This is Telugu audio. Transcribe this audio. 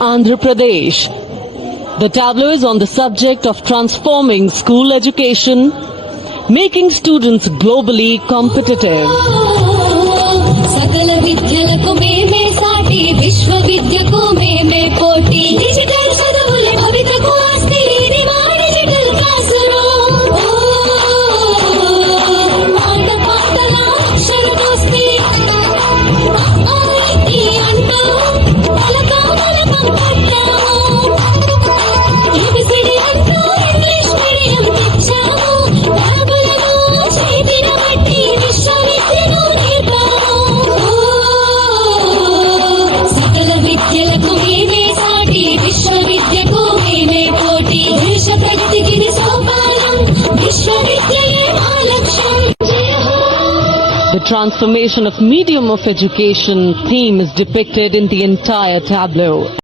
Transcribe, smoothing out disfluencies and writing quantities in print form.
Andhra Pradesh. The tableau is on the subject of transforming school education, making students globally competitive. सकल विद्यలకు మేమే సాటి విశ్వవిద్యకు మేమే పోటీ డిజిటల్ చదువులే భవితకు ఆస్తి ఇది మా డిజిటల్ క్లాస్ రూమ్ పాత పాతల అక్షర దోస్తి ఈ అంటూ పలకం పట్టాము ఏబిసిడి అంటూ ఇంగ్లీష్ మీడియం తెచ్చాము బాబులను చేతిన బట్టి విశ్వవిద్యను సకల విద్యలకు మేమే సాటి విశ్వవిద్యకు మేమే పోటీ దేశ ప్రగతికి సోపానం విశ్వవిద్యలే మా లక్ష్యం. The transformation of medium of education theme is depicted in the entire tableau.